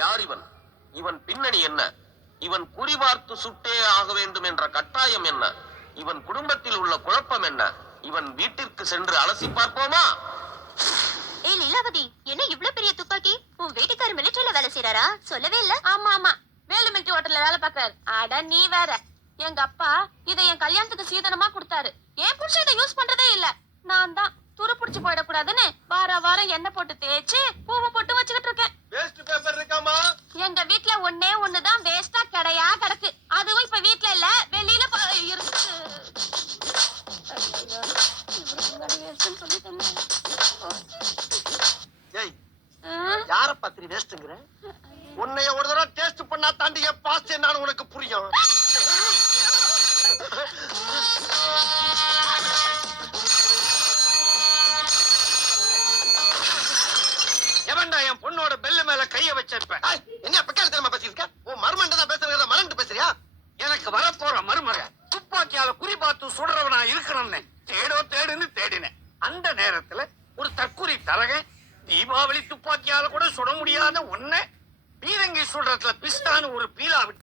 யார் இவன்? இவன் பின்னணி என்ன? இவன் குறிபார்த்து சுட்டே ஆக வேண்டும் என்ற கட்டாயம் என்ன? இவன் குடும்பத்தில் உள்ள குழப்பம் என்ன? இவன் வீட்டிற்கு சென்று அலசி பார்ப்போமா? ஏய் லீலாவதி, என்ன இவ்ளோ பெரிய துப்பாக்கி? உன் வீட்டுக்காரர் மிலிட்டரியில வேலை செய்யறாரா? சொல்லவே இல்ல. ஆமா ஆமா, வேலு மிலிட்டரி ஹோட்டல்ல வேலை பார்க்கறாரு. அட நீ வேற, எங்க அப்பா இதை என் கல்யாணத்துக்கு சீதனமா கொடுத்தாரு. என் புருஷன் இதை யூஸ் பண்றதே இல்ல. நான் தான் துரு புடிச்சு போயிடக்கூடாதுன்னு வாரம் எண்ணெய் போட்டு தேய்ச்சு பூவை போட்டு வச்சுக்கிட்டு இருக்கேன். வேஸ்ட் பேப்பர் இருக்காமா? எங்க வீட்ல ஒண்ணுதான் வேஸ்டா கிடையா கிடக்கு. அதுவும் இப்ப வீட்ல இல்ல, வெளியில இருக்கு. யார பத்திரி வேஸ்ட்ங்கற? உன்னைய ஒரு தடவை டேஸ்ட் பண்ணா தாண்டி என் பாஸ்ட் என்னன்னு உனக்கு புரியும். எவன்டா என் பொண்ணோட பெல்ல மேல கைய வச்சிருப்ப? என்ன பக்கால தெரியுமா பேசிருக்க? உன் மருமண்ட தான் பேசுறத மறந்து பேசுறியா? எனக்கு வரப்போற மருமக துப்பாக்கியால குறி பார்த்து சுடுறவனா இருக்கணும்னு தேடுன்னு தேடினேன். அந்த நேரத்துல ஒரு தற்குறி தரகன் தீபாவளி துப்பாக்கியால கூட சுட முடியாத ஒண்ணு பீரங்கி சுடுறதுல பிஸ்டல்